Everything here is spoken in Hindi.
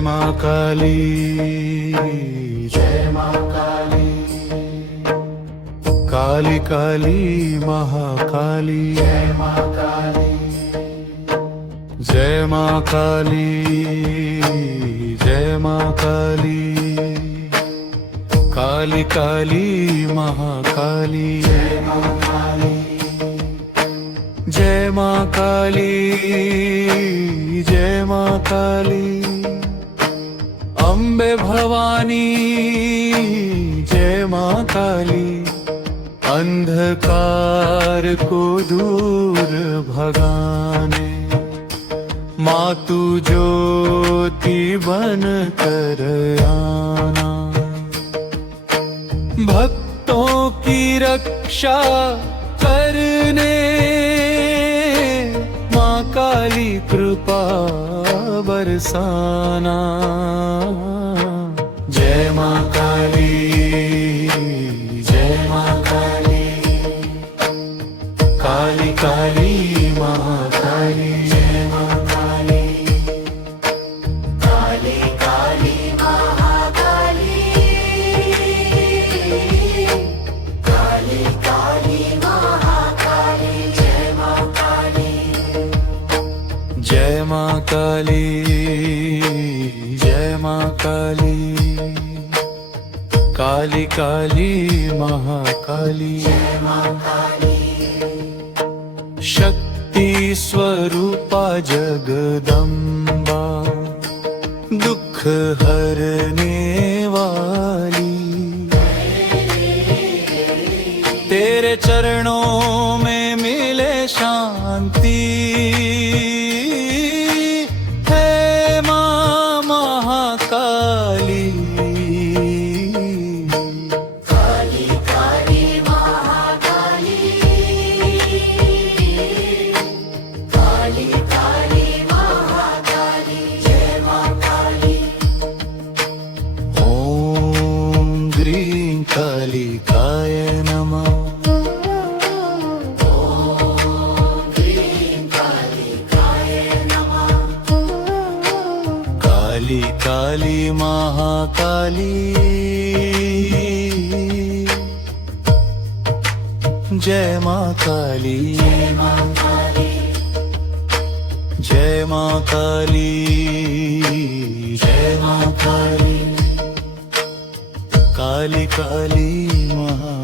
माँ काली, जय माँ काली, काली काली महाकाली, जय माँ काली, जय माँ काली, जय माँ काली, काली काली महाकाली, जय माँ काली, जय माँ काली, जय माँ काली, अम्बे भवानी, जय माँ काली, अंधकार को दूर भगाने माँ तू ज्योति बन कर आना, भक्तों की रक्षा करने माँ काली कृपा बरसाना। जय माँ काली, जय माँ काली, काली काली महाकाली, जय माँ काली, काली काली महाकाली, काली काली महाकाली, जय माँ काली, जय माँ काली, जय माँ काली, काली काली महाकाली, जय माँ काली, शक्ति स्वरूपा जगदम्बा, दुख हरने वाली, तेरे चरणों में मिले शांति, है माँ महाकाली, काली काली महाकाली, काली काली महाकाली, जय माँ काली, ॐ ग्रीं कालिकाय नमः। ह्रीं कालिकाय नमः, काली काली महाकाली, जय माँ काली, जय माँ काली, जय माँ काली, जय माँ काली, काली काली महा